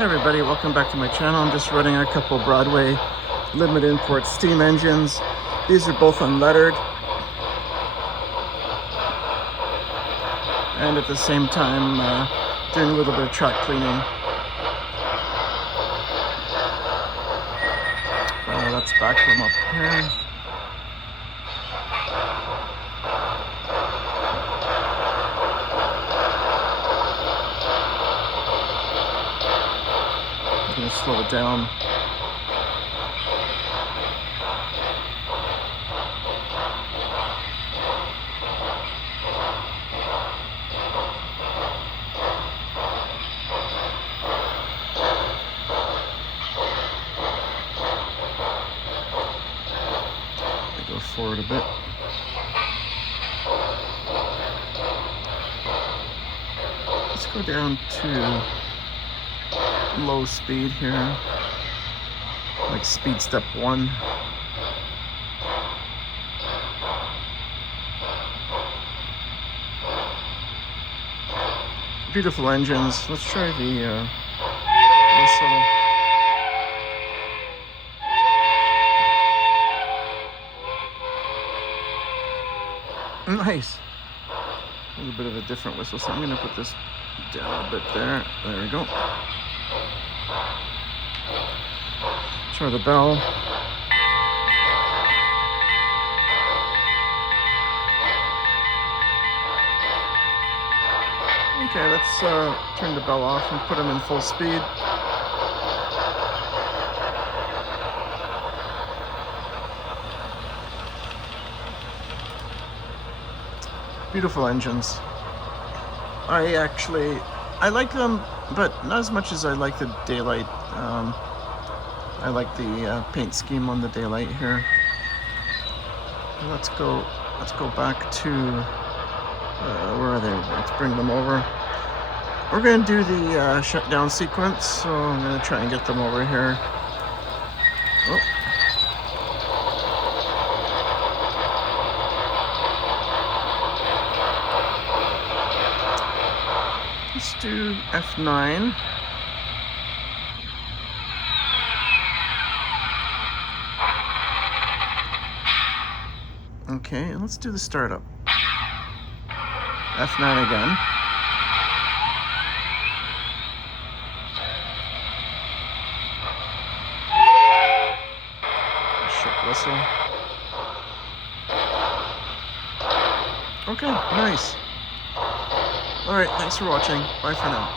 Hey everybody, welcome back to my channel. I'm just running a couple Broadway limited import steam engines. These are both unlettered. And at the same time, doing a little bit of track cleaning. That's back from up here. I'm going to slow it down. Go forward a bit. Let's go down to low speed here, like speed step 1. Beautiful engines. Let's try the whistle. Nice. A little bit of a different whistle, so I'm going to put this down a bit there. There we go. Try the bell. Okay, let's turn the bell off and put them in full speed. Beautiful engines. I like them, but not as much as I like the daylight. I like the paint scheme on the daylight here. Let's go back to where are they? Let's bring them over. We're going to do the shutdown sequence, so I'm going to try and get them over here. Oh. Let's do F9. Okay, and let's do the startup. F9 again. Short whistle. Okay, nice. Alright, thanks for watching. Bye for now.